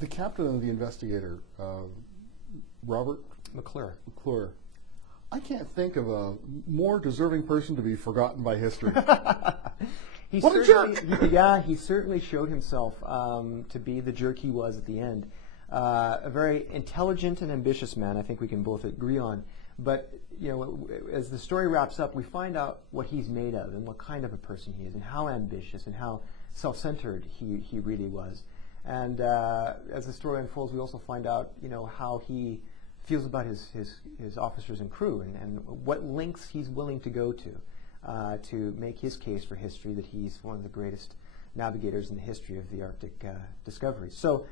The captain of the Investigator, Robert McClure. McClure, I can't think of a more deserving person to be forgotten by history. What a jerk! Yeah, he certainly showed himself to be the jerk he was at the end. A very intelligent and ambitious man, I think we can both agree on. But as the story wraps up, we find out what he's made of and what kind of a person he is and how ambitious and how self-centered he really was. And as the story unfolds, we also find out how he feels about his officers and crew and what lengths he's willing to go to make his case for history that he's one of the greatest navigators in the history of the Arctic discoveries. So,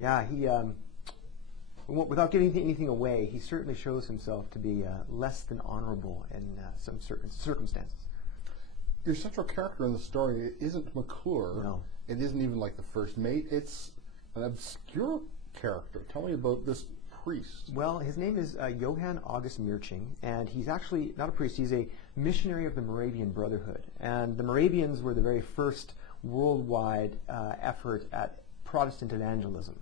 yeah, he, without giving anything away, he certainly shows himself to be less than honorable in some certain circumstances. Your central character in the story isn't McClure. No. It isn't even like the first mate. It's an obscure character. Tell me about this priest. Well, his name is Johann August Mirching, and he's actually not a priest. He's a missionary of the Moravian Brotherhood. And the Moravians were the very first worldwide effort at Protestant evangelism.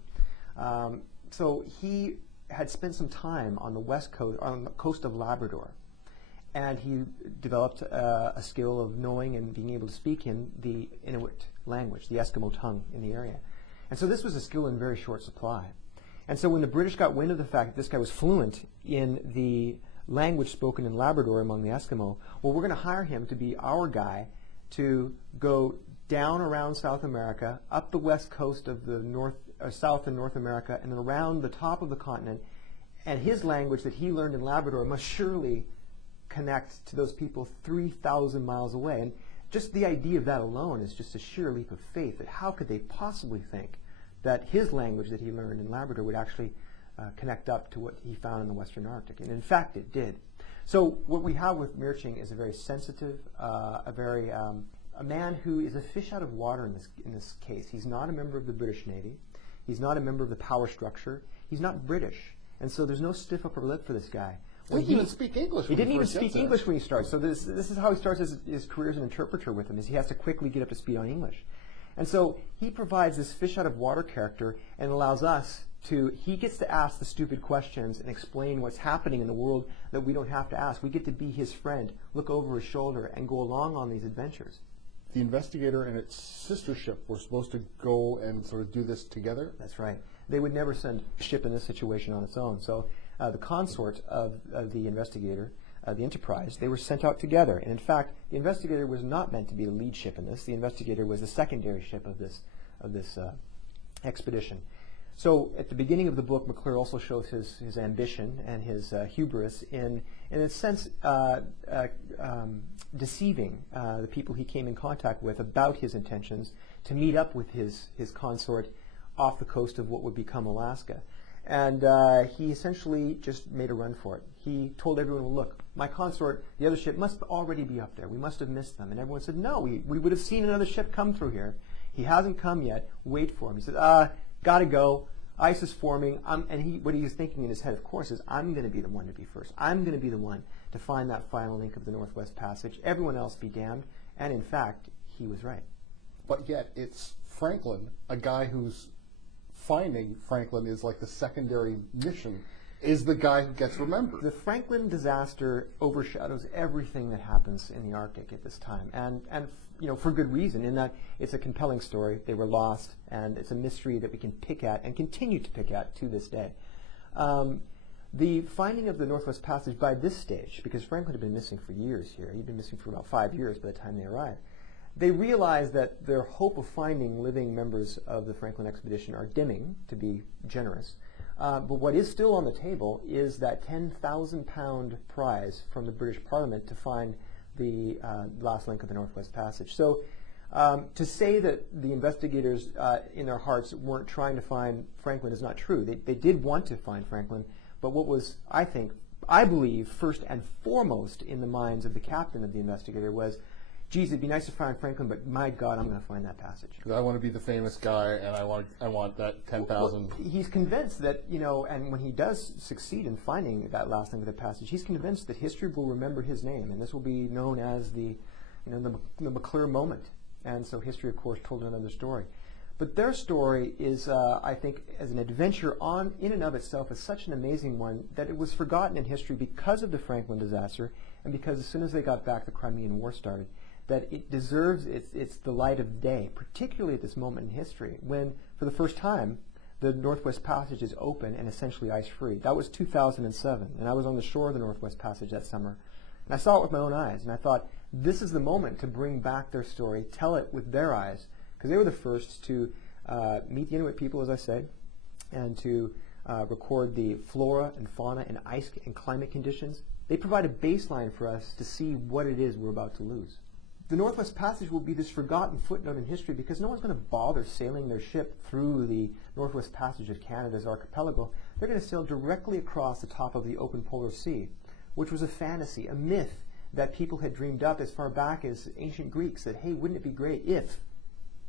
So he had spent some time on the west coast, on the coast of Labrador, and he developed a skill of knowing and being able to speak in the Inuit language, the Eskimo tongue in the area. And so this was a skill in very short supply. And so when the British got wind of the fact that this guy was fluent in the language spoken in Labrador among the Eskimo, well, we're going to hire him to be our guy to go down around South America, up the west coast of the South and North America, and then around the top of the continent. And his language that he learned in Labrador must surely connect to those people 3,000 miles away. And just the idea of that alone is just a sheer leap of faith, that how could they possibly think that his language that he learned in Labrador would actually connect up to what he found in the Western Arctic. And in fact, it did. So what we have with Mirching is a very sensitive, a man who is a fish out of water in this case. He's not a member of the British Navy. He's not a member of the power structure. He's not British. And so there's no stiff upper lip for this guy. He didn't even speak English. He didn't even speak English when he starts. So this is how he starts his career as an interpreter with him, is he has to quickly get up to speed on English. And so he provides this fish out of water character and allows us he gets to ask the stupid questions and explain what's happening in the world that we don't have to ask. We get to be his friend, look over his shoulder, and go along on these adventures. The Investigator and its sister ship were supposed to go and sort of do this together? That's right. They would never send a ship in this situation on its own. So the consort of the Investigator, the Enterprise, they were sent out together. And in fact, the Investigator was not meant to be the lead ship in this. The Investigator was the secondary ship of this expedition. So at the beginning of the book, McClure also shows his ambition and his hubris in a sense, deceiving the people he came in contact with about his intentions to meet up with his consort off the coast of what would become Alaska. And he essentially just made a run for it. He told everyone, well, look, my consort, the other ship, must already be up there. We must have missed them. And everyone said, no, we would have seen another ship come through here. He hasn't come yet. Wait for him. He said, gotta go. Ice is forming. What he was thinking in his head, of course, is I'm going to be the one to be first. I'm going to be the one to find that final link of the Northwest Passage. Everyone else be damned. And in fact, he was right. But yet, it's Franklin, a guy who's finding Franklin is like the secondary mission, is the guy who gets remembered. The Franklin disaster overshadows everything that happens in the Arctic at this time, and for good reason, in that it's a compelling story. They were lost, and it's a mystery that we can pick at and continue to pick at to this day. The finding of the Northwest Passage by this stage, because Franklin had been missing for years here, he'd been missing for about 5 years by the time they arrived, they realized that their hope of finding living members of the Franklin expedition are dimming, to be generous. But what is still on the table is that 10,000-pound prize from the British Parliament to find the last link of the Northwest Passage. So to say that the investigators in their hearts weren't trying to find Franklin is not true. They did want to find Franklin, but what was, I believe, first and foremost in the minds of the captain of the Investigator was, geez, it'd be nice to find Franklin, but my God, I'm going to find that passage. Because I want to be the famous guy, and I want that 10,000. Well, he's convinced that, and when he does succeed in finding that last link of the passage, he's convinced that history will remember his name, and this will be known as the McClure moment. And so history, of course, told another story. But their story is, I think, as an adventure in and of itself, is such an amazing one that it was forgotten in history because of the Franklin disaster, and because as soon as they got back, the Crimean War started, that it deserves its the light of day, particularly at this moment in history, when, for the first time, the Northwest Passage is open and essentially ice-free. That was 2007, and I was on the shore of the Northwest Passage that summer. And I saw it with my own eyes, and I thought, this is the moment to bring back their story, tell it with their eyes, because they were the first to meet the Inuit people, as I said, and to record the flora and fauna and ice and climate conditions. They provide a baseline for us to see what it is we're about to lose. The Northwest Passage will be this forgotten footnote in history because no one's going to bother sailing their ship through the Northwest Passage of Canada's archipelago. They're going to sail directly across the top of the open polar sea, which was a fantasy, a myth that people had dreamed up as far back as ancient Greeks, that, hey, wouldn't it be great if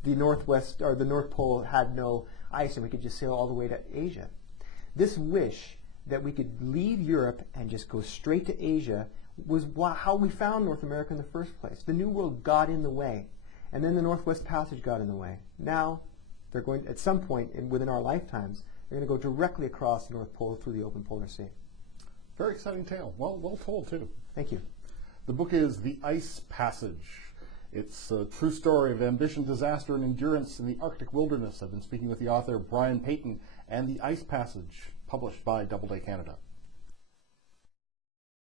the Northwest or the North Pole had no ice and we could just sail all the way to Asia. This wish that we could leave Europe and just go straight to Asia was how we found North America in the first place. The New World got in the way, and then the Northwest Passage got in the way. Now, they're going, at some point within our lifetimes, they're going to go directly across the North Pole through the open polar sea. Very exciting tale. Well told, too. Thank you. The book is The Ice Passage. It's a true story of ambition, disaster, and endurance in the Arctic wilderness. I've been speaking with the author, Brian Payton, and The Ice Passage, published by Doubleday Canada.